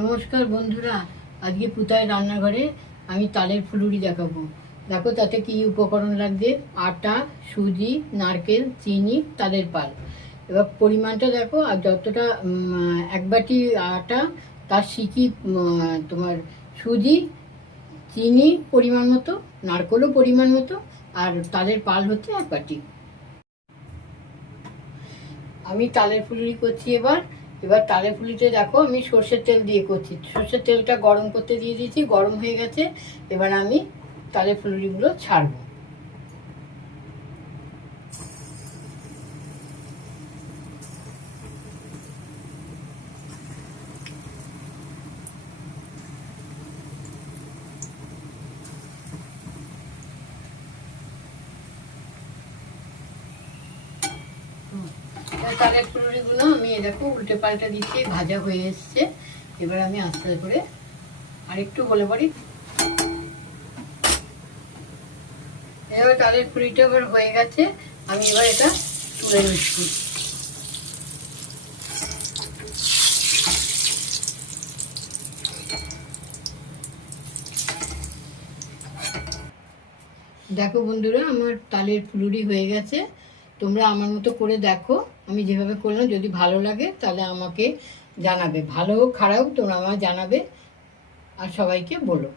নমস্কার বন্ধুরা, আজকে পুতায় রান্নাঘরে আমি তালের ফুলুরি দেখাবো। দেখো তাতে কি উপকরণ লাগবে? আটা, সুজি, নারকেল, চিনি, তালের পাল। এবার পরিমাণটা দেখো, আর যতটা এক বাটি আটা, তার সিকি তোমার সুজি, চিনি পরিমাণ মতো, নারকেলও পরিমাণ মতো, আর তালের পাল হচ্ছে এক বাটি। আমি তালের ফুলুরি করছি এবার। এবার তালে ফুলিতে দেখো, আমি সর্ষের তেল দিয়ে করছি। সর্ষের তেলটা গরম করতে দিয়ে দিয়েছি, গরম হয়ে গেছে। এবার আমি তালের ফুলুরিগুলো ছাড়বো। এবার তালের ফুলুরিগুলো আমি দেখো উল্টে পাল্টা দিচ্ছি, ভাজা হয়ে এসছে। এবার আমি আস্তে করে আরেকটু বলে পারি। এবার তালের ফুলিটা এবার হয়ে গেছে, আমি এবার এটা তুলে নিচ্ছি। দেখো বন্ধুরা, আমার তালের ফুলুরি হয়ে গেছে। তোমরা আমার মতো করে দেখো। আমি যেভাবে করলাম, যদি ভালো লাগে তাহলে আমাকে জানাবে। ভালো হোক, খারাপ তোমরা আমার জানাবে আর সবাইকে বলো।